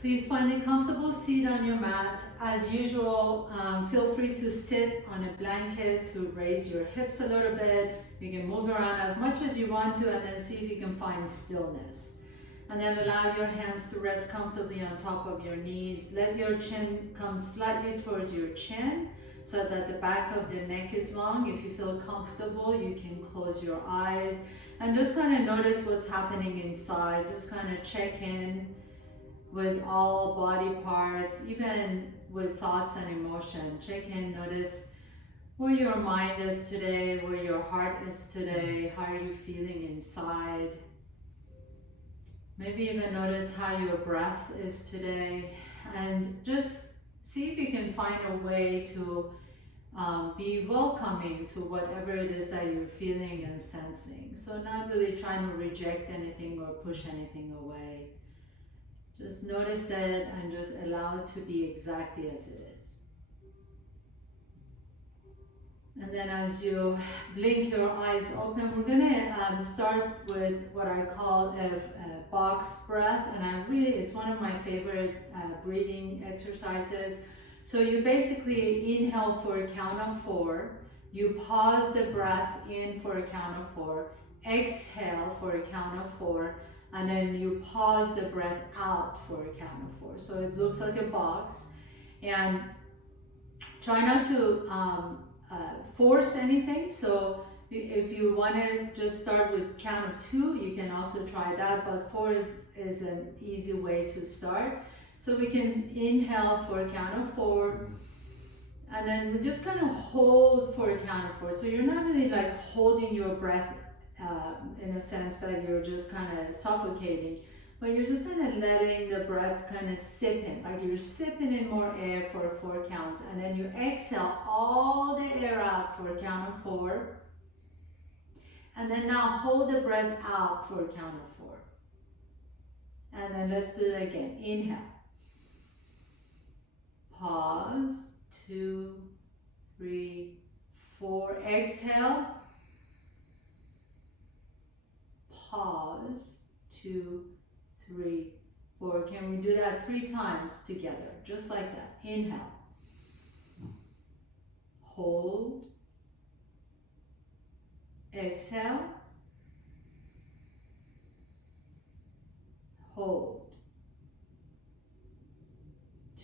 Please find a comfortable seat on your mat. As usual, feel free to sit on a blanket to raise your hips a little bit. You can move around as much as you want to and then see if you can find stillness. And then allow your hands to rest comfortably on top of your knees. Let your chin come slightly towards your chin so that the back of the neck is long. If you feel comfortable, you can close your eyes and just kind of notice what's happening inside. Just kind of check in with all body parts, even with thoughts and emotion. Check in, notice where your mind is today, where your heart is today, how are you feeling inside. Maybe even notice how your breath is today, and just see if you can find a way to be welcoming to whatever it is that you're feeling and sensing. So not really trying to reject anything or push anything away. Just notice it and just allow it to be exactly as it is. And then as you blink your eyes open, we're gonna start with what I call a box breath. And it's one of my favorite breathing exercises. So you basically inhale for a count of 4. You pause the breath in for a count of 4. Exhale for a count of 4. And then you pause the breath out for a count of 4. So it looks like a box. And try not to force anything. So if you want to just start with count of 2, you can also try that. But 4 is an easy way to start. So we can inhale for a count of 4. And then we just kind of hold for a count of 4. So you're not really like holding your breath in a sense that you're just kind of suffocating, but you're just kind of letting the breath kind of sip in, like you're sipping in more air for 4 counts, and then you exhale all the air out for a count of 4, and then now hold the breath out for a count of 4, and then let's do it again. Inhale, pause, 2, 3, 4, exhale, pause, 2, 3, 4. Can we do that 3 times together? Just like that. Inhale. Hold. Exhale. Hold.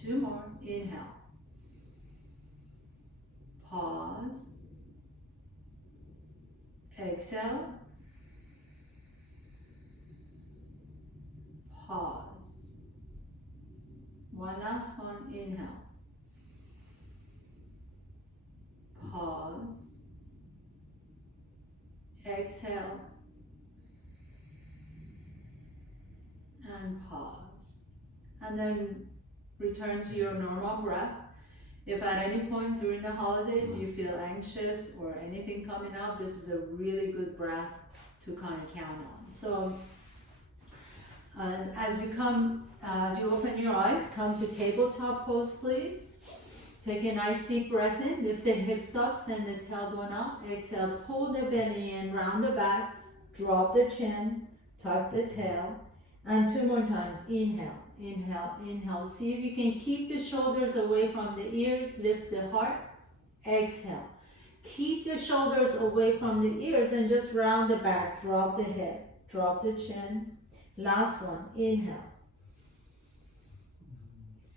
2 more. Inhale. Pause. Exhale. Pause. One last one. Inhale. Pause. Exhale. And pause. And then return to your normal breath. If at any point during the holidays you feel anxious or anything coming up, this is a really good breath to kind of count on. So as you open your eyes, come to tabletop pose, please. Take a nice deep breath in, lift the hips up, send the tailbone up. Exhale, pull the belly in, round the back, drop the chin, tuck the tail. And 2 more times. Inhale, inhale, inhale. See if you can keep the shoulders away from the ears, lift the heart. Exhale. Keep the shoulders away from the ears and just round the back, drop the head, drop the chin. Last one, inhale.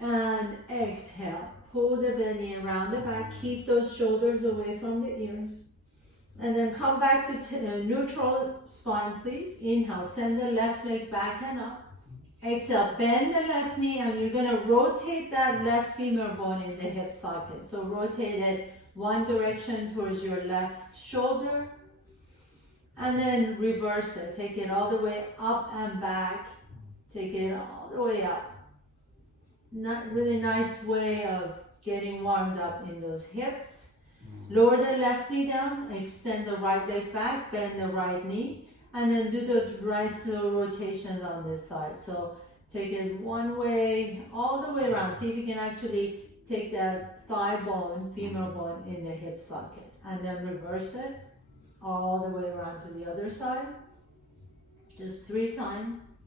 And exhale. Pull the belly in, round the back. Keep those shoulders away from the ears. And then come back to neutral spine, please. Inhale, send the left leg back and up. Exhale, bend the left knee, and you're gonna rotate that left femur bone in the hip socket. So rotate it one direction towards your left shoulder. And then reverse it. Take it all the way up and back. Take it all the way up. Not really nice way of getting warmed up in those hips. Lower the left knee down, extend the right leg back, bend the right knee, and then do those nice slow rotations on this side. So take it one way, all the way around. See if you can actually take that thigh bone, femur bone in the hip socket, and then reverse it all the way around to the other side. Just 3 times.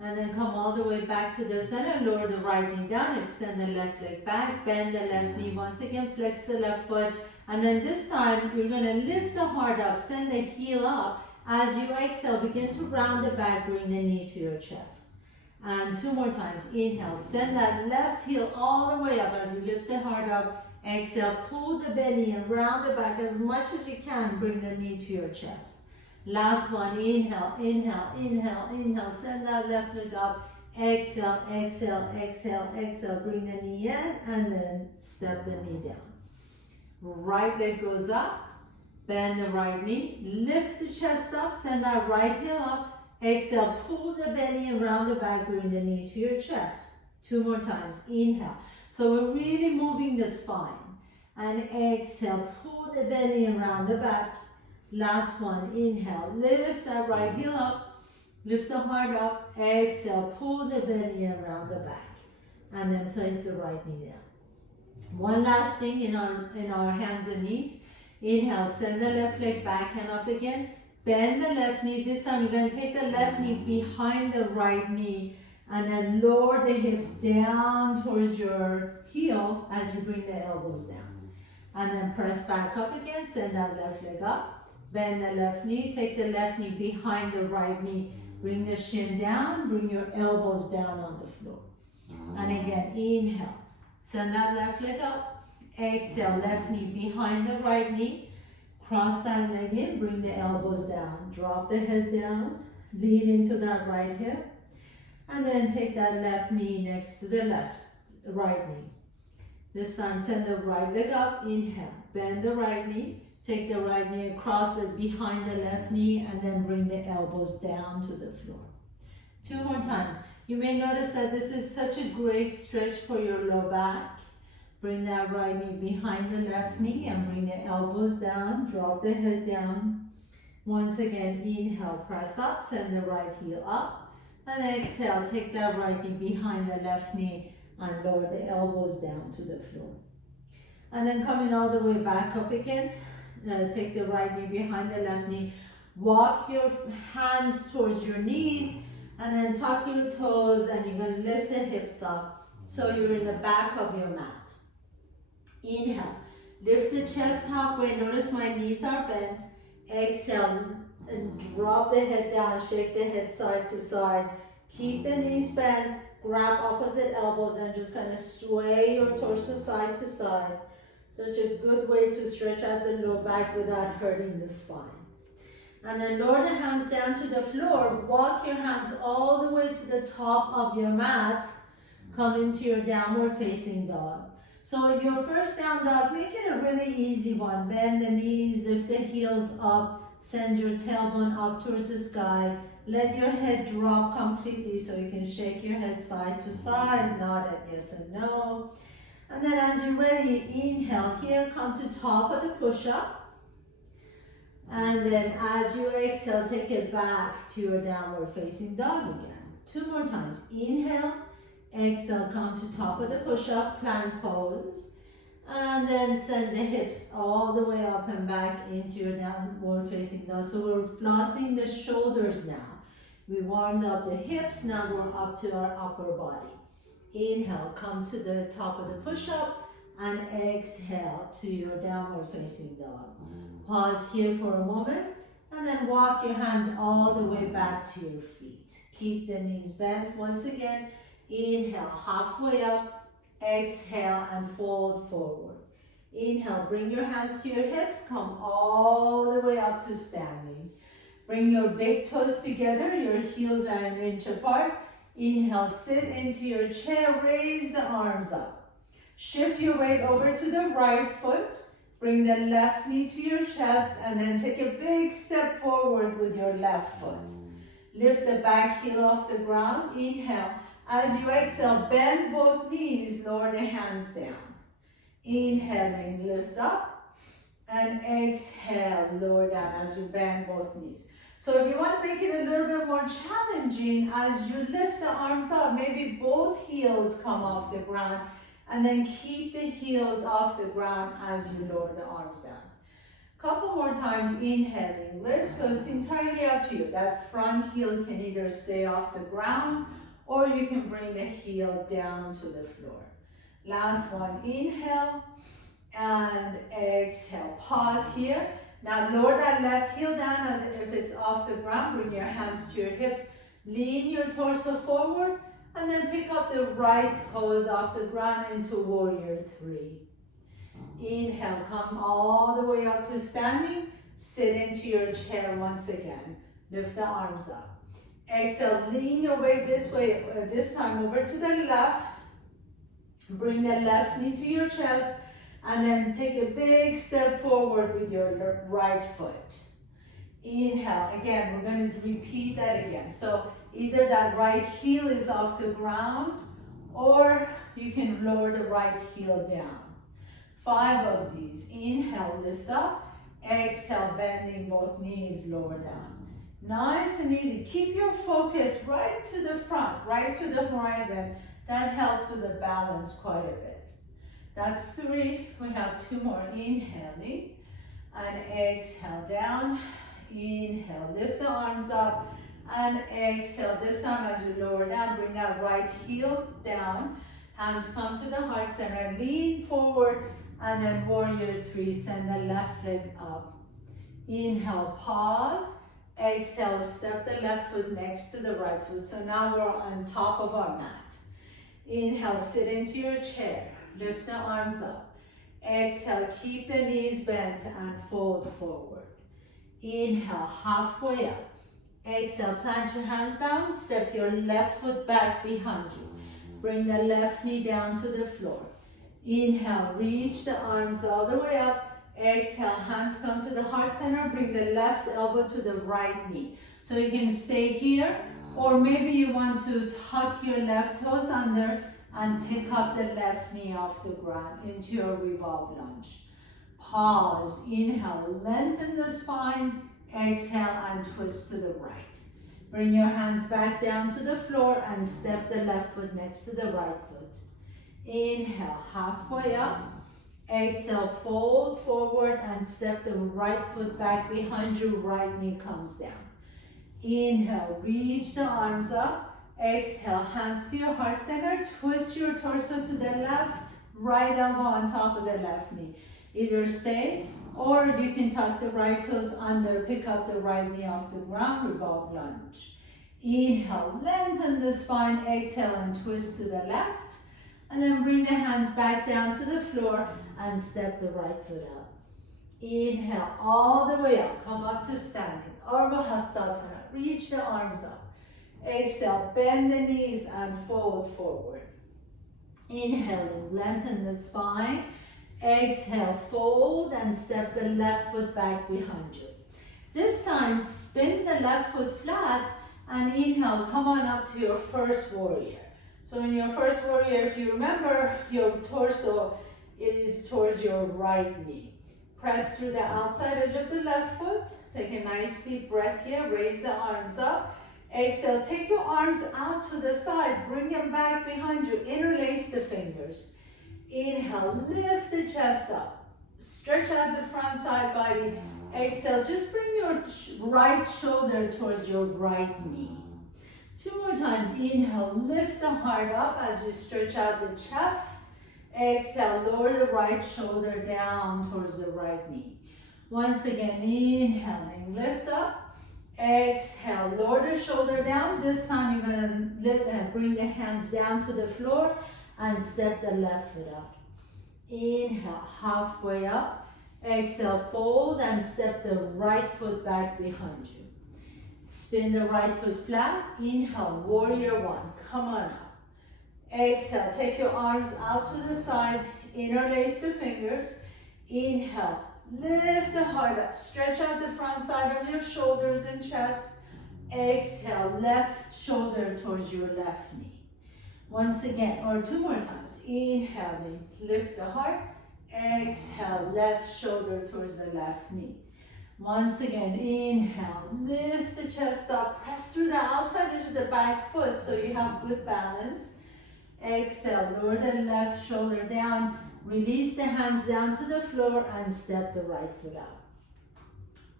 And then come all the way back to the center, lower the right knee down, extend the left leg back, bend the left knee once again, flex the left foot, and then this time you're going to lift the heart up, send the heel up. As you exhale, begin to round the back, bring the knee to your chest. And 2 more times, inhale, send that left heel all the way up as you lift the heart up. Exhale, pull the belly and round the back as much as you can, bring the knee to your chest. Last one, inhale, inhale, inhale, inhale, send that left leg up, exhale, exhale, exhale, exhale, bring the knee in, and then step the knee down. Right leg goes up, bend the right knee, lift the chest up, send that right heel up, exhale, pull the belly and round the back, bring the knee to your chest. 2 more times, inhale. So we're really moving the spine, and exhale, pull the belly and round the back. Last one, inhale, lift that right heel up, lift the heart up, exhale, pull the belly around the back, and then place the right knee down. One last thing in our hands and knees. Inhale, send the left leg back and up again, bend the left knee. This time you're going to take the left knee behind the right knee, and then lower the hips down towards your heel as you bring the elbows down. And then press back up again, send that left leg up. Bend the left knee, take the left knee behind the right knee, bring the shin down, bring your elbows down on the floor. And again, inhale, send that left leg up, exhale, left knee behind the right knee, cross that leg in, bring the elbows down, drop the head down, lean into that right hip, and then take that left knee next to the right knee. This time, send the right leg up, inhale, bend the right knee, take the right knee, cross it behind the left knee, and then bring the elbows down to the floor. 2 more times. You may notice that this is such a great stretch for your low back. Bring that right knee behind the left knee and bring the elbows down, drop the head down. Once again, inhale, press up, send the right heel up, and exhale, take that right knee behind the left knee and lower the elbows down to the floor. And then coming all the way back up again, take the right knee behind the left knee, walk your hands towards your knees, and then tuck your toes, and you're going to lift the hips up so you're in the back of your mat. Inhale, lift the chest halfway, notice my knees are bent. Exhale, and drop the head down, shake the head side to side, keep the knees bent, grab opposite elbows, and just kind of sway your torso side to side. Such a good way to stretch out the low back without hurting the spine. And then lower the hands down to the floor. Walk your hands all the way to the top of your mat. Come into your downward facing dog. So your first down dog, make it a really easy one. Bend the knees, lift the heels up, send your tailbone up towards the sky. Let your head drop completely so you can shake your head side to side, nod at yes and no. And then as you're ready, inhale, here come to top of the push-up. And then as you exhale, take it back to your downward facing dog again. 2 more times. Inhale, exhale, come to top of the push-up, plank pose. And then send the hips all the way up and back into your downward facing dog. So we're flossing the shoulders now. We warmed up the hips, now we're up to our upper body. Inhale, come to the top of the push-up, and exhale to your downward facing dog. Pause here for a moment, and then walk your hands all the way back to your feet. Keep the knees bent. Once again, inhale, halfway up, exhale, and fold forward. Inhale, bring your hands to your hips, come all the way up to standing. Bring your big toes together, your heels are 1 inch apart. Inhale, sit into your chair, raise the arms up. Shift your weight over to the right foot. Bring the left knee to your chest, and then take a big step forward with your left foot. Lift the back heel off the ground. Inhale. As you exhale, bend both knees, lower the hands down. Inhaling, lift up, and exhale, lower down as you bend both knees. So if you want to make it a little bit more challenging, as you lift the arms up, maybe both heels come off the ground, and then keep the heels off the ground as you lower the arms down. Couple more times, inhaling, lift. So it's entirely up to you. That front heel can either stay off the ground or you can bring the heel down to the floor. Last one, inhale and exhale. Pause here. Now lower that left heel down, and if it's off the ground, bring your hands to your hips. Lean your torso forward and then pick up the right toes off the ground into warrior three. Inhale, come all the way up to standing. Sit into your chair once again. Lift the arms up. Exhale, lean your weight this way, this time over to the left. Bring the left knee to your chest and then take a big step forward with your right foot. Inhale, again, we're going to repeat that again. So either that right heel is off the ground or you can lower the right heel down. 5 of these. Inhale, lift up. Exhale, bending both knees, lower down. Nice and easy. Keep your focus right to the front, right to the horizon. That helps with the balance quite a bit. That's 3. We have 2 more. Inhaling and exhale down. Inhale, lift the arms up and exhale. This time as you lower down, bring that right heel down. Hands come to the heart center. Lean forward. And then warrior 3, send the left leg up. Inhale, pause. Exhale, step the left foot next to the right foot. So now we're on top of our mat. Inhale, sit into your chair. Lift the arms up. Exhale, keep the knees bent and fold forward. Inhale, halfway up. Exhale, plant your hands down. Step your left foot back behind you. Bring the left knee down to the floor. Inhale, reach the arms all the way up. Exhale, hands come to the heart center. Bring the left elbow to the right knee. So you can stay here, or maybe you want to tuck your left toes under and pick up the left knee off the ground into your revolve lunge. Pause, inhale, lengthen the spine. Exhale and twist to the right. Bring your hands back down to the floor and step the left foot next to the right foot. Inhale, halfway up. Exhale, fold forward and step the right foot back behind you. Right knee comes down. Inhale, reach the arms up. Exhale, hands to your heart center. Twist your torso to the left. Right elbow on top of the left knee. Either stay or you can tuck the right toes under. Pick up the right knee off the ground. Revolve lunge. Inhale, lengthen the spine. Exhale and twist to the left. And then bring the hands back down to the floor and step the right foot up. Inhale all the way up. Come up to standing. Ardha Hastasana. Reach the arms up. Exhale, bend the knees and fold forward. Inhaling, lengthen the spine. Exhale, fold and step the left foot back behind you. This time, spin the left foot flat and inhale, come on up to your first warrior. So in your first warrior, if you remember, your torso is towards your right knee. Press through the outside edge of the left foot. Take a nice deep breath here. Raise the arms up. Exhale, take your arms out to the side. Bring them back behind you. Interlace the fingers. Inhale, lift the chest up. Stretch out the front side body. Exhale, just bring your right shoulder towards your right knee. 2 more times. Inhale, lift the heart up as you stretch out the chest. Exhale, lower the right shoulder down towards the right knee. Once again, inhaling, lift up. Exhale, lower the shoulder down. This time you're going to lift and bring the hands down to the floor and step the left foot up. Inhale, halfway up. Exhale, fold and step the right foot back behind you. Spin the right foot flat. Inhale, warrior 1. Come on up. Exhale, take your arms out to the side. Interlace the fingers. Inhale, lift the heart up. Stretch out the front side of your shoulders and chest. Exhale, left shoulder towards your left knee. Once again, or 2 more times. Inhaling, lift the heart. Exhale, left shoulder towards the left knee. Once again, inhale, lift the chest up, press through the outside edge of the back foot so you have good balance. Exhale, lower the left shoulder down, release the hands down to the floor and step the right foot up.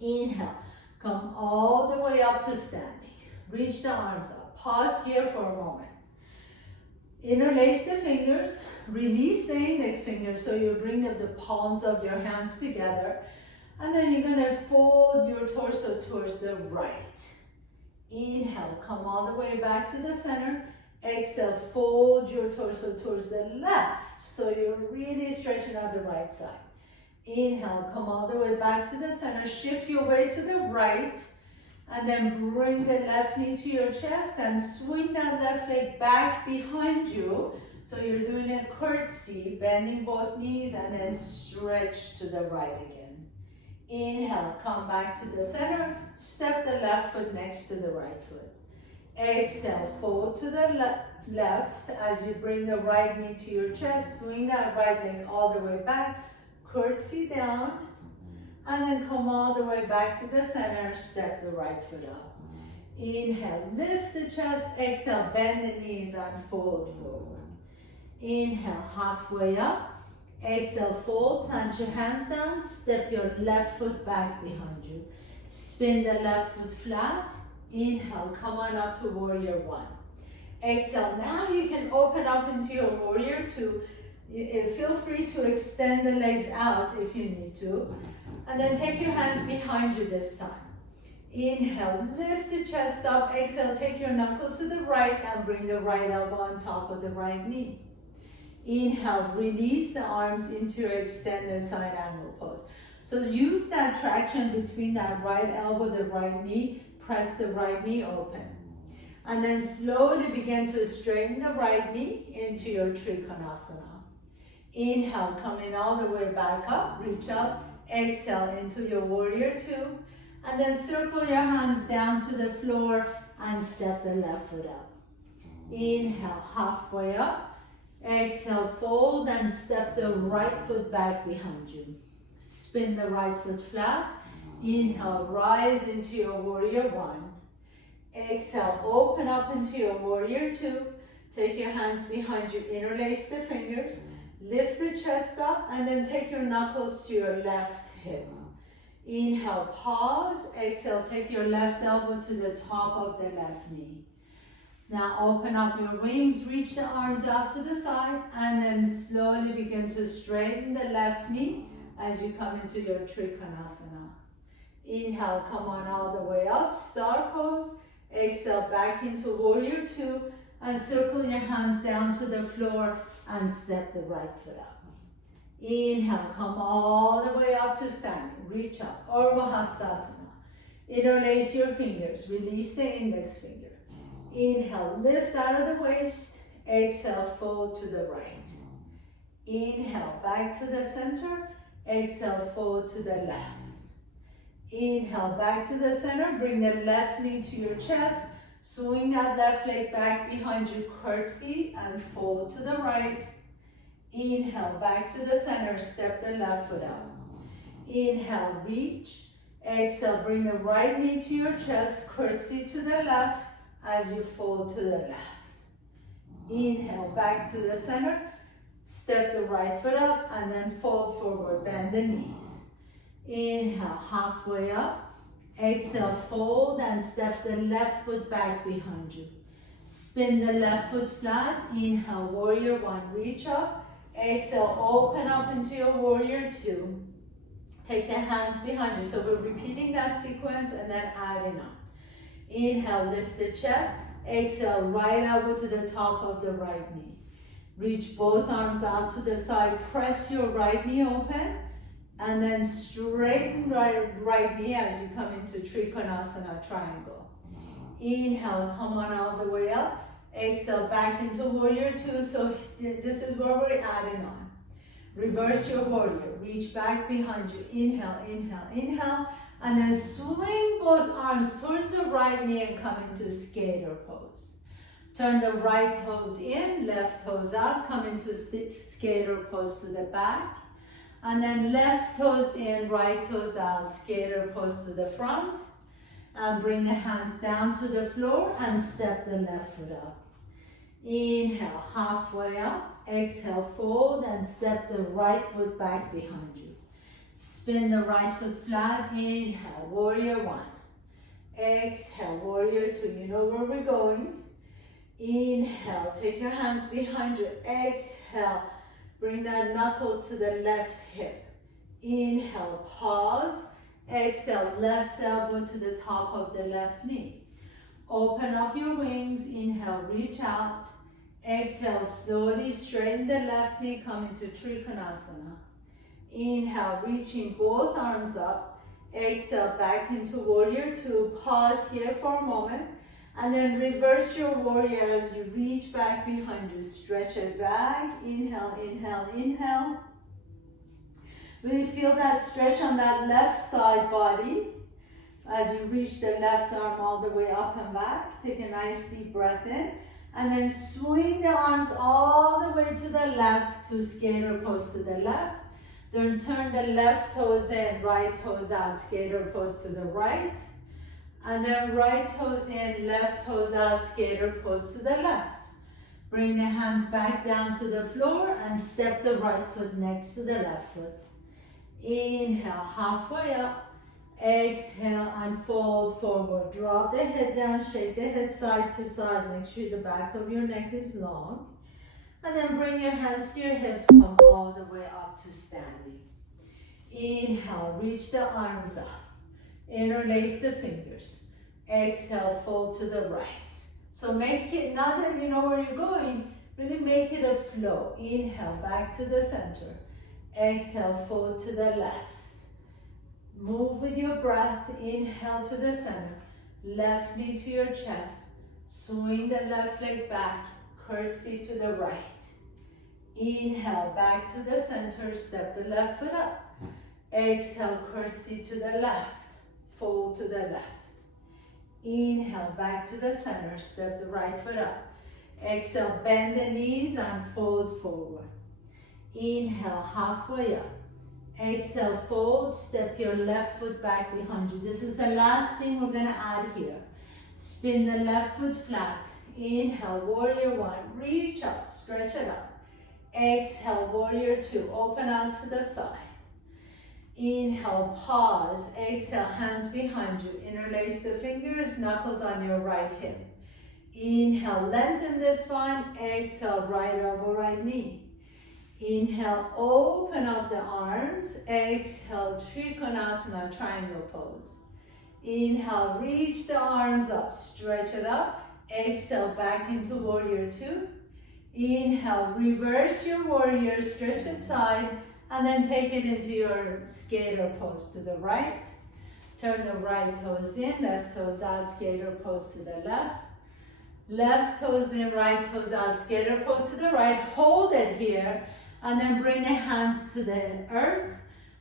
Inhale, come all the way up to standing. Reach the arms up. Pause here for a moment. Interlace the fingers, release the index fingers so you bring the palms of your hands together. And then you're gonna fold your torso towards the right. Inhale, come all the way back to the center. Exhale, fold your torso towards the left. So you're really stretching out the right side. Inhale, come all the way back to the center. Shift your weight to the right. And then bring the left knee to your chest and swing that left leg back behind you. So you're doing a curtsy, bending both knees and then stretch to the right again. Inhale, come back to the center. Step the left foot next to the right foot. Exhale, fold to the left as you bring the right knee to your chest. Swing that right leg all the way back. Curtsy down. And then come all the way back to the center, step the right foot up. Inhale, lift the chest, exhale, bend the knees and fold forward. Inhale, halfway up. Exhale, fold, plant your hands down, step your left foot back behind you. Spin the left foot flat. Inhale, come on up to warrior one. Exhale, now you can open up into your warrior two. Feel free to extend the legs out if you need to. And then take your hands behind you this time. Inhale, lift the chest up. Exhale, take your knuckles to the right and bring the right elbow on top of the right knee. Inhale, release the arms into your extended side angle pose. So use that traction between that right elbow, the right knee. Press the right knee open. And then slowly begin to straighten the right knee into your Trikonasana. Inhale, coming all the way back up, reach up. Exhale into your warrior two. And then circle your hands down to the floor and step the left foot up. Inhale, halfway up. Exhale, fold and step the right foot back behind you. Spin the right foot flat. Inhale, rise into your warrior one. Exhale, open up into your warrior two. Take your hands behind you, interlace the fingers. Lift the chest up and then take your knuckles to your left hip. Inhale, pause. Exhale, take your left elbow to the top of the left knee. Now open up your wings, reach the arms out to the side and then slowly begin to straighten the left knee as you come into your Trikonasana. Inhale, come on all the way up, star pose. Exhale, back into warrior two and circle your hands down to the floor and step the right foot up. Inhale, come all the way up to standing. Reach up, Urdhva Hastasana. Interlace your fingers, release the index finger. Inhale, lift out of the waist. Exhale, fold to the right. Inhale, back to the center. Exhale, fold to the left. Inhale, back to the center. Bring the left knee to your chest. Swing that left leg back behind you, curtsy and fold to the right. Inhale, back to the center, step the left foot up. Inhale, reach. Exhale, bring the right knee to your chest, curtsy to the left as you fold to the left. Inhale, back to the center, step the right foot up and then fold forward, bend the knees. Inhale, halfway up. Exhale, fold and step the left foot back behind you. Spin the left foot flat. Inhale, warrior one, reach up. Exhale, open up into your warrior two. Take the hands behind you. So we're repeating that sequence and then adding on. Inhale, lift the chest. Exhale, right elbow to the top of the right knee. Reach both arms out to the side. Press your right knee open. And then straighten right knee as you come into Trikonasana triangle. Inhale, come on all the way up. Exhale, back into warrior two. So this is where we're adding on. Reverse your warrior. Reach back behind you. Inhale, inhale, inhale. And then swing both arms towards the right knee and come into skater pose. Turn the right toes in, left toes out. Come into skater pose to the back. And then left toes in, right toes out, skater pose to the front. And bring the hands down to the floor and step the left foot up. Inhale, halfway up. Exhale, fold and step the right foot back behind you. Spin the right foot flat. Inhale, warrior one. Exhale, warrior two. You know where we're going. Inhale, take your hands behind you. Exhale, bring that knuckles to the left hip. Inhale, pause. Exhale, left elbow to the top of the left knee. Open up your wings. Inhale, reach out. Exhale, slowly straighten the left knee, come into Trikonasana. Inhale, reaching both arms up. Exhale, back into warrior two. Pause here for a moment. And then reverse your warrior as you reach back behind you. Stretch it back. Inhale, inhale, inhale. Really feel that stretch on that left side body as you reach the left arm all the way up and back. Take a nice deep breath in. And then swing the arms all the way to the left to skater pose to the left. Then turn the left toes in, right toes out, skater pose to the right. And then right toes in, left toes out, skater pose to the left. Bring the hands back down to the floor and step the right foot next to the left foot. Inhale, halfway up. Exhale and fold forward. Drop the head down, shake the head side to side. Make sure the back of your neck is long. And then bring your hands to your hips, come all the way up to standing. Inhale, reach the arms up. Interlace the fingers. Exhale, fold to the right. So make it, now that you know where you're going, really make it a flow. Inhale, back to the center. Exhale, fold to the left. Move with your breath. Inhale to the center. Left knee to your chest. Swing the left leg back. Curtsy to the right. Inhale, back to the center. Step the left foot up. Exhale, curtsy to the left. Fold to the left. Inhale, back to the center. Step the right foot up. Exhale, bend the knees and fold forward. Inhale, halfway up. Exhale, fold, step your left foot back behind you. This is the last thing we're gonna add here. Spin the left foot flat. Inhale, warrior one, reach up, stretch it up. Exhale, warrior two, open out to the side. Inhale, pause. Exhale, hands behind you. Interlace the fingers, knuckles on your right hip. Inhale, lengthen the spine. Exhale, right elbow, right knee. Inhale, open up the arms. Exhale, Trikonasana, triangle pose. Inhale, reach the arms up, stretch it up. Exhale, back into warrior two. Inhale, reverse your warrior, stretch it side, and then take it into your skater pose to the right. Turn the right toes in, left toes out, skater pose to the left. Left toes in, right toes out, skater pose to the right. Hold it here. And then bring the hands to the earth.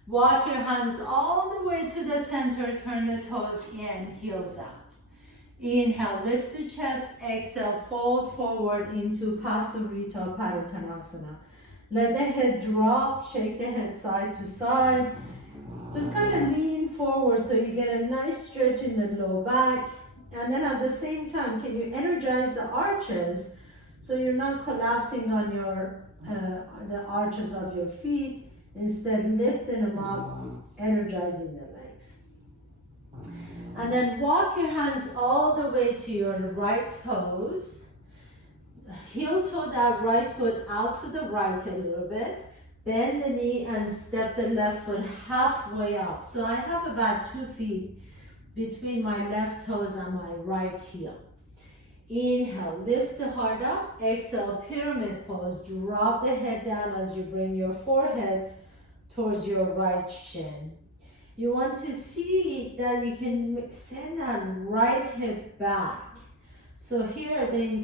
Walk your hands all the way to the center. Turn the toes in, heels out. Inhale, lift the chest. Exhale, fold forward into Pasarita Padottanasana. Let the head drop. Shake the head side to side. Just kind of lean forward so you get a nice stretch in the low back. And then at the same time, can you energize the arches so you're not collapsing on your the arches of your feet, instead lifting them up, energizing the legs. And then walk your hands all the way to your right toes. Heel toe that right foot out to the right a little bit. Bend the knee and step the left foot halfway up. So I have about 2 feet between my left toes and my right heel. Inhale, lift the heart up. Exhale, pyramid pose. Drop the head down as you bring your forehead towards your right shin. You want to see that you can send that right hip back. So here the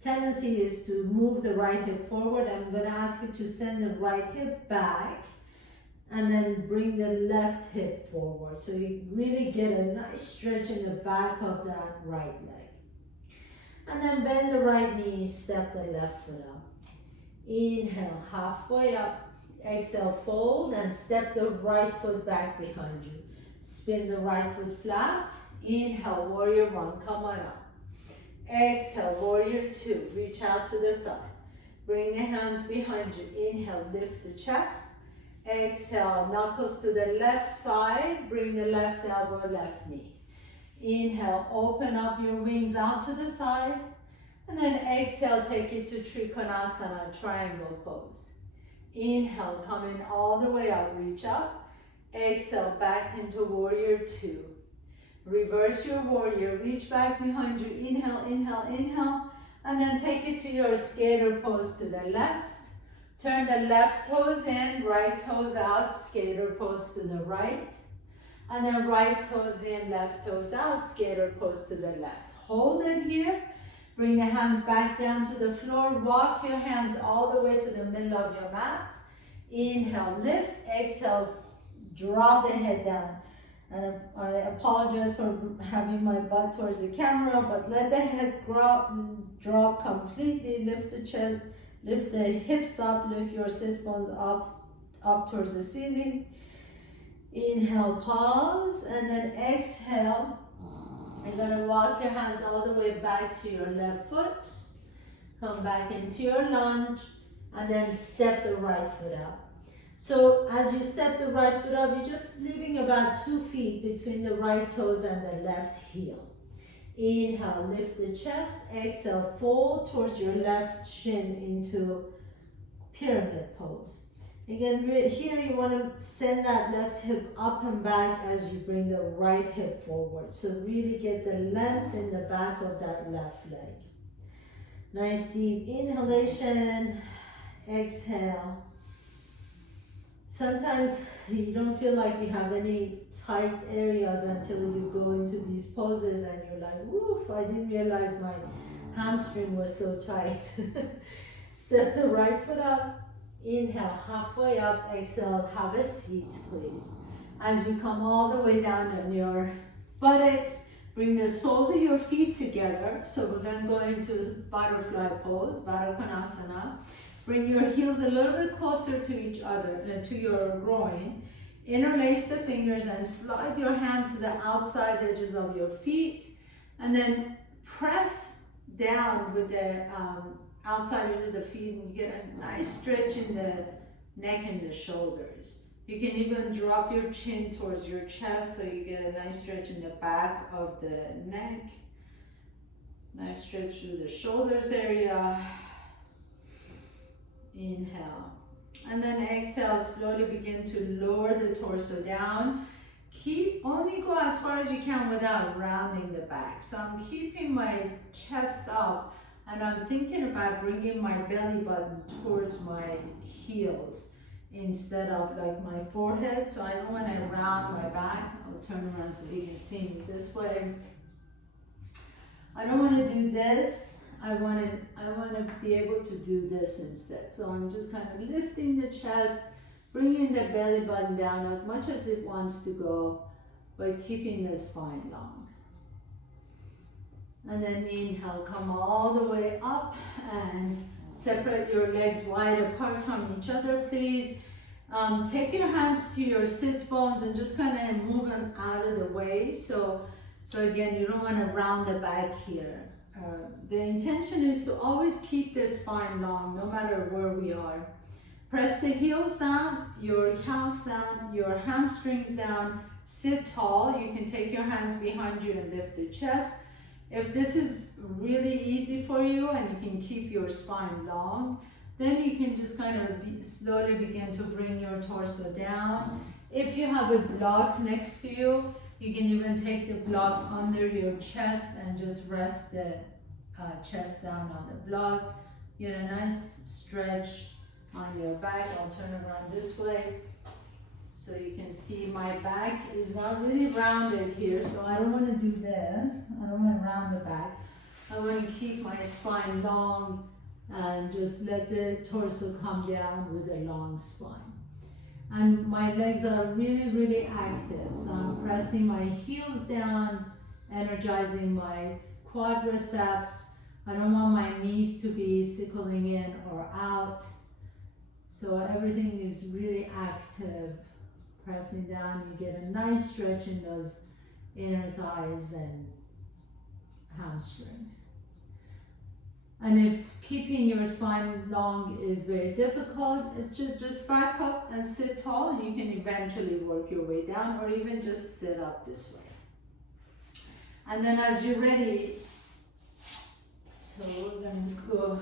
tendency is to move the right hip forward. I'm going to ask you to send the right hip back and then bring the left hip forward. So you really get a nice stretch in the back of that right leg. And then bend the right knee, step the left foot up. Inhale, halfway up. Exhale, fold and step the right foot back behind you. Spin the right foot flat. Inhale, warrior one, come on up. Exhale, warrior two, reach out to the side. Bring the hands behind you. Inhale, lift the chest. Exhale, knuckles to the left side, bring the left elbow, left knee. Inhale, open up your wings out to the side. And then exhale, take it to Trikonasana, triangle pose. Inhale, come in all the way up, reach up. Exhale, back into warrior two. Reverse your warrior, reach back behind you. Inhale, inhale, inhale. And then take it to your skater pose to the left. Turn the left toes in, right toes out, skater pose to the right. And then right toes in, left toes out, skater pose to the left. Hold it here. Bring the hands back down to the floor. Walk your hands all the way to the middle of your mat. Inhale, lift. Exhale, drop the head down. And I apologize for having my butt towards the camera, but let the head drop completely. Lift the chest, lift the hips up, lift your sit bones up towards the ceiling. Inhale, pause, and then exhale. You're gonna walk your hands all the way back to your left foot. Come back into your lunge, and then step the right foot up. So as you step the right foot up, you're just leaving about 2 feet between the right toes and the left heel. Inhale, lift the chest. Exhale, fold towards your left shin into pyramid pose. Again, here you want to send that left hip up and back as you bring the right hip forward. So really get the length in the back of that left leg. Nice deep inhalation. Exhale. Sometimes you don't feel like you have any tight areas until you go into these poses and you're like, woof, I didn't realize my hamstring was so tight. Step the right foot up. Inhale, halfway up. Exhale, have a seat, please. As you come all the way down on your buttocks, bring the soles of your feet together. So we're going to go into butterfly pose, Baddha Konasana. Bring your heels a little bit closer to each other, to your groin. Interlace the fingers and slide your hands to the outside edges of your feet. And then press down with the outside edge of the feet, and you get a nice stretch in the neck and the shoulders. You can even drop your chin towards your chest so you get a nice stretch in the back of the neck. Nice stretch through the shoulders area. Inhale. And then exhale, slowly begin to lower the torso down. Only go as far as you can without rounding the back. So I'm keeping my chest up and I'm thinking about bringing my belly button towards my heels instead of like my forehead. So I don't want to round my back. I'll turn around so you can see me this way. I don't want to do this. I want to be able to do this instead. So I'm just kind of lifting the chest, bringing the belly button down as much as it wants to go, but keeping the spine long. And then inhale, come all the way up and separate your legs wide apart from each other, please. Take your hands to your sits bones and just kind of move them out of the way. So again, you don't want to round the back here. The intention is to always keep the spine long, no matter where we are. Press the heels down, your calves down, your hamstrings down. Sit tall. You can take your hands behind you and lift the chest. If this is really easy for you and you can keep your spine long, then you can just kind of slowly begin to bring your torso down. If you have a block next to you, you can even take the block under your chest and just rest the chest down on the block. Get a nice stretch on your back. I'll turn around this way so you can see my back is not really rounded here, so I don't want to do this. I don't want to round the back. I want to keep my spine long and just let the torso come down with a long spine. And my legs are really, really active. So I'm pressing my heels down, energizing my quadriceps. I don't want my knees to be sickling in or out. So everything is really active. Pressing down, you get a nice stretch in those inner thighs and hamstrings. And if keeping your spine long is very difficult, it's just back up and sit tall, and you can eventually work your way down, or even just sit up this way. And then as you're ready, so we're going to go,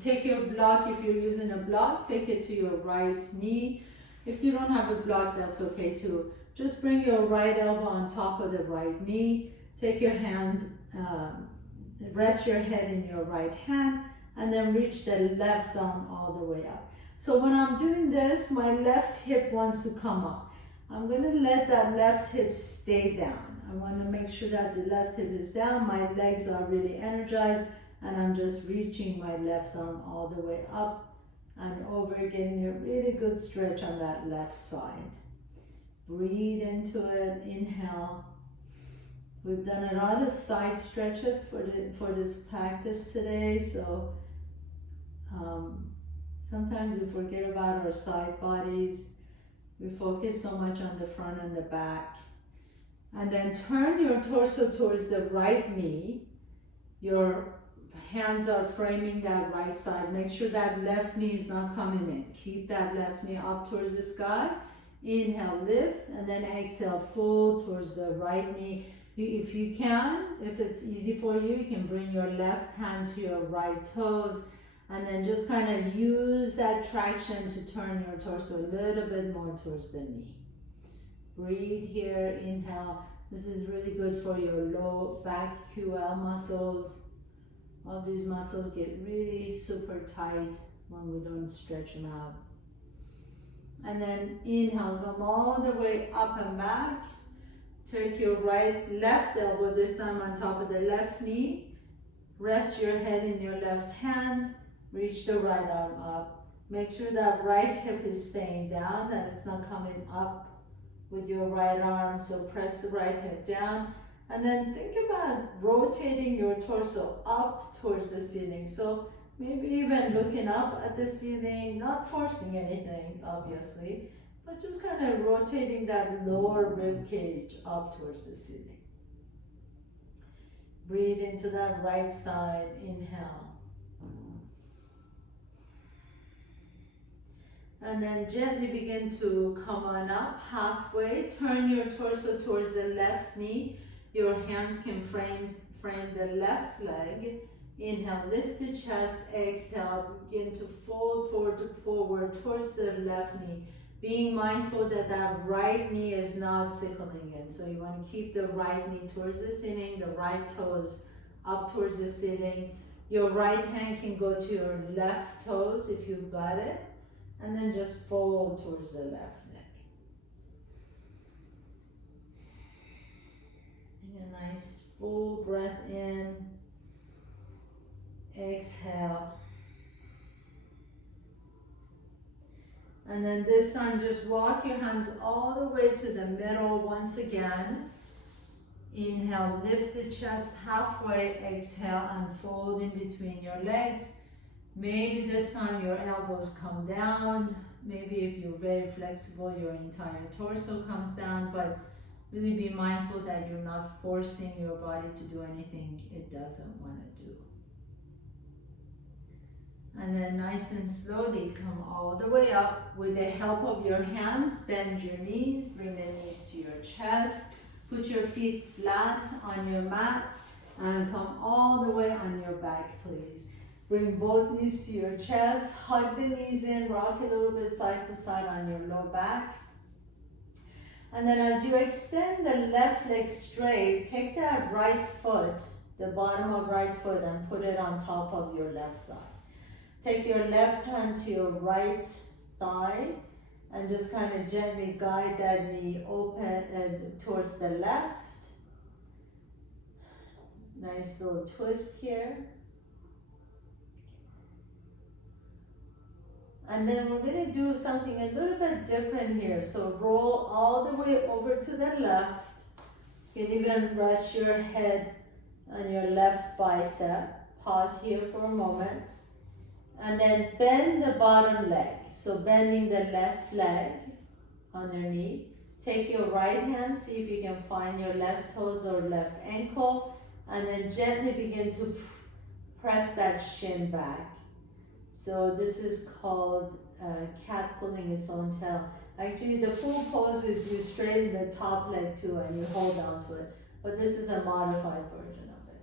take your block. If you're using a block, take it to your right knee. If you don't have a block, that's okay too. Just bring your right elbow on top of the right knee. Take your hand, rest your head in your right hand, and then reach the left arm all the way up. So when I'm doing this, my left hip wants to come up. I'm going to let that left hip stay down. I want to make sure that the left hip is down, my legs are really energized, and I'm just reaching my left arm all the way up and over, getting a really good stretch on that left side. Breathe into it, inhale. We've done a lot of side stretches for this practice today, so sometimes we forget about our side bodies. We focus so much on the front and the back. And then turn your torso towards the right knee. Your hands are framing that right side. Make sure that left knee is not coming in. Keep that left knee up towards the sky. Inhale, lift, and then exhale, fold towards the right knee. If you can, if it's easy for you, you can bring your left hand to your right toes, and then just kind of use that traction to turn your torso a little bit more towards the knee. Breathe here, inhale. This is really good for your low back QL muscles. All these muscles get really super tight when we don't stretch them out. And then inhale, come all the way up and back. Take your left elbow, this time on top of the left knee. Rest your head in your left hand. Reach the right arm up. Make sure that right hip is staying down, that it's not coming up with your right arm. So press the right hip down. And then think about rotating your torso up towards the ceiling. So maybe even looking up at the ceiling, not forcing anything, obviously, but just kind of rotating that lower rib cage up towards the ceiling. Breathe into that right side, inhale. And then gently begin to come on up halfway. Turn your torso towards the left knee. Your hands can frame the left leg. Inhale, lift the chest. Exhale, begin to fold forward towards the left knee. Being mindful that that right knee is not sickling in. So you want to keep the right knee towards the ceiling, the right toes up towards the ceiling. Your right hand can go to your left toes if you've got it. And then just fold towards the left neck. And a nice full breath in. Exhale. And then this time just walk your hands all the way to the middle once again. Inhale, lift the chest halfway. Exhale, and fold in between your legs. Maybe this time your elbows come down. Maybe if you're very flexible, your entire torso comes down. But really be mindful that you're not forcing your body to do anything it doesn't want to do. And then nice and slowly come all the way up with the help of your hands. Bend your knees, bring the knees to your chest. Put your feet flat on your mat and come all the way on your back, please. Bring both knees to your chest, hug the knees in, rock a little bit side to side on your low back. And then as you extend the left leg straight, take that right foot, the bottom of right foot, and put it on top of your left thigh. Take your left hand to your right thigh and just kind of gently guide that knee open towards the left. Nice little twist here. And then we're going to do something a little bit different here. So roll all the way over to the left. You can even rest your head on your left bicep. Pause here for a moment. And then bend the bottom leg. So bending the left leg underneath. Take your right hand, see if you can find your left toes or left ankle. And then gently begin to press that shin back. So this is called cat pulling its own tail. Actually, the full pose is you straighten the top leg too and you hold on to it. But this is a modified version of it.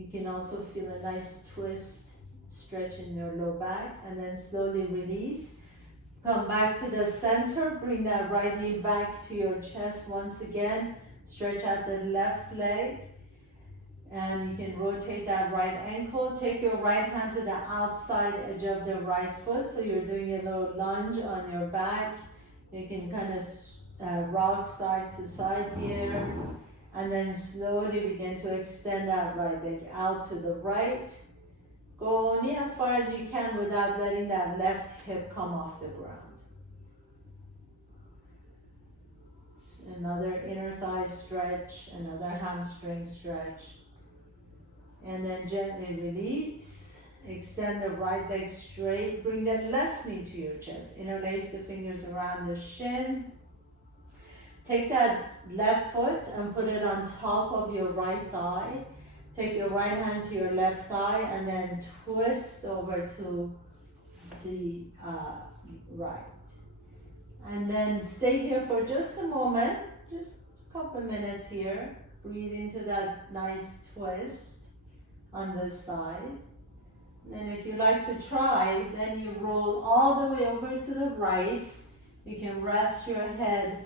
You can also feel a nice twist, stretch in your low back, and then slowly release. Come back to the center, bring that right knee back to your chest once again. Stretch out the left leg. And you can rotate that right ankle. Take your right hand to the outside edge of the right foot. So you're doing a little lunge on your back. You can kind of rock side to side here. And then slowly begin to extend that right leg out to the right. Go only as far as you can without letting that left hip come off the ground. Another inner thigh stretch, another hamstring stretch. And then gently release. Extend the right leg straight. Bring the left knee to your chest. Interlace the fingers around the shin. Take that left foot and put it on top of your right thigh. Take your right hand to your left thigh and then twist over to the right. And then stay here for just a moment, just a couple minutes here. Breathe into that nice twist on this side. And if you like to try, then you roll all the way over to the right. You can rest your head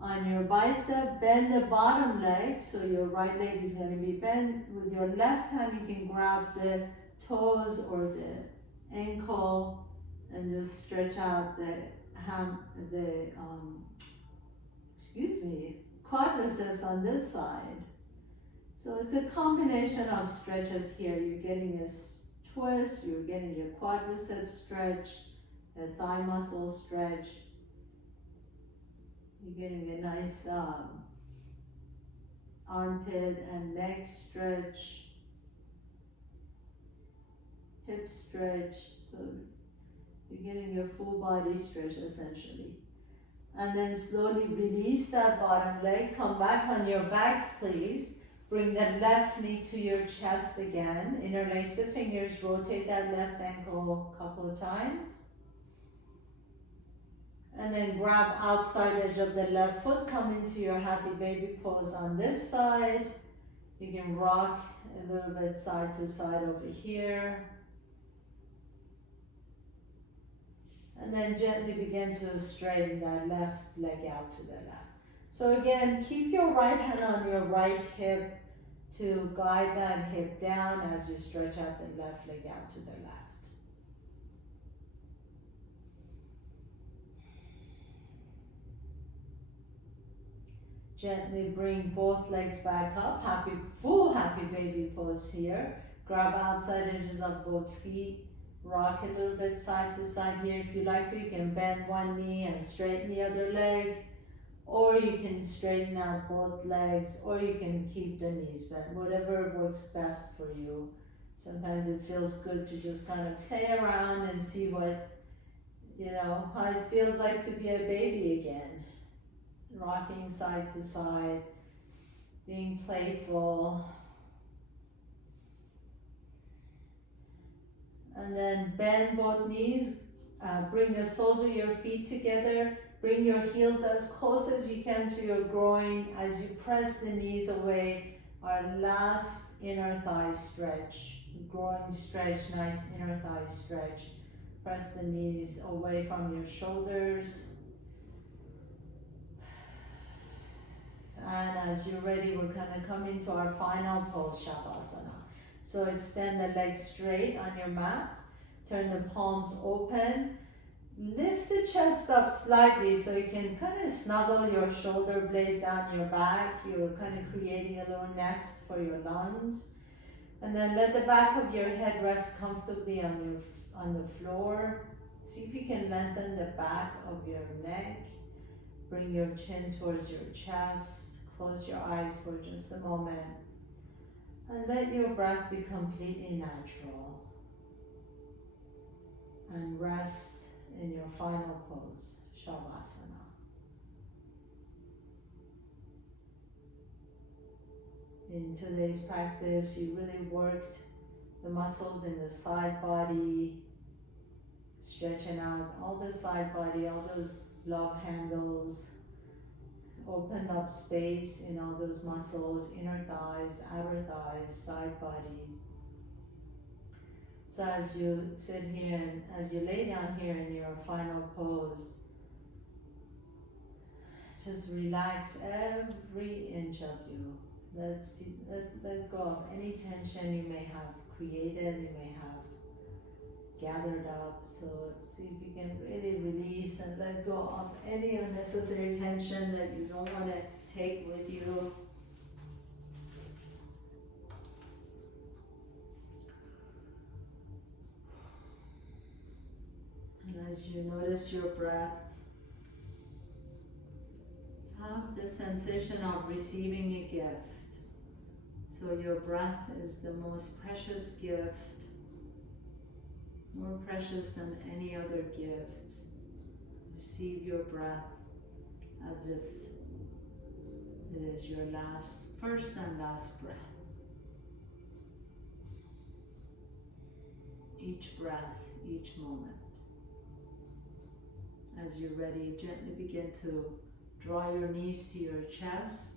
on your bicep, bend the bottom leg, so your right leg is going to be bent. With your left hand, you can grab the toes or the ankle and just stretch out the quadriceps on this side. So it's a combination of stretches here. You're getting a twist, you're getting your quadriceps stretch, a thigh muscle stretch. You're getting a nice armpit and neck stretch, hip stretch. So you're getting your full body stretch essentially. And then slowly release that bottom leg. Come back on your back, please. Bring that left knee to your chest again. Interlace the fingers. Rotate that left ankle a couple of times. And then grab outside edge of the left foot. Come into your happy baby pose on this side. You can rock a little bit side to side over here. And then gently begin to straighten that left leg out to the left. So again, keep your right hand on your right hip to guide that hip down as you stretch out the left leg out to the left. Gently bring both legs back up. Full happy baby pose here. Grab outside edges of both feet. Rock a little bit side to side here. If you like to, you can bend one knee and straighten the other leg. Or you can straighten out both legs. Or you can keep the knees bent. Whatever works best for you. Sometimes it feels good to just kind of play around and see what, how it feels like to be a baby again. Rocking side to side. Being playful. And then bend both knees, bring the soles of your feet together, bring your heels as close as you can to your groin as you press the knees away. Our last inner thigh stretch, groin stretch, nice inner thigh stretch. Press the knees away from your shoulders. And as you're ready, we're going to come into our final pose, Shavasana. So extend the legs straight on your mat. Turn the palms open. Lift the chest up slightly so you can kind of snuggle your shoulder blades down your back. You're kind of creating a little nest for your lungs. And then let the back of your head rest comfortably on the floor. See if you can lengthen the back of your neck. Bring your chin towards your chest. Close your eyes for just a moment. And let your breath be completely natural. And rest in your final pose, Shavasana. In today's practice, you really worked the muscles in the side body, stretching out all the side body, all those love handles, opened up space in all those muscles, inner thighs, outer thighs, side bodies. So as you sit here and as you lay down here in your final pose, just relax every inch of you. Let go of any tension you may have created, you may have gathered up. So see if you can really release and let go of any unnecessary tension that you don't want to take with you. And as you notice your breath, have the sensation of receiving a gift. So your breath is the most precious gift, more precious than any other gift. Receive your breath as if it is your first and last breath. Each breath, each moment. As you're ready, gently begin to draw your knees to your chest.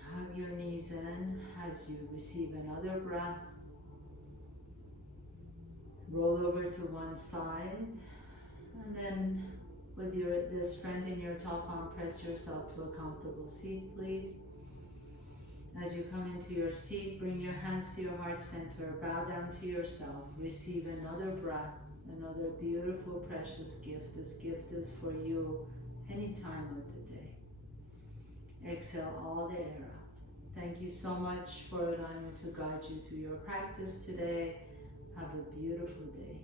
Hug your knees in as you receive another breath. Roll over to one side, and then with the strength in your top arm, press yourself to a comfortable seat, please. As you come into your seat, bring your hands to your heart center, bow down to yourself, receive another breath, another beautiful, precious gift. This gift is for you any time of the day. Exhale all the air out. Thank you so much for allowing me to guide you through your practice today. Have a beautiful day.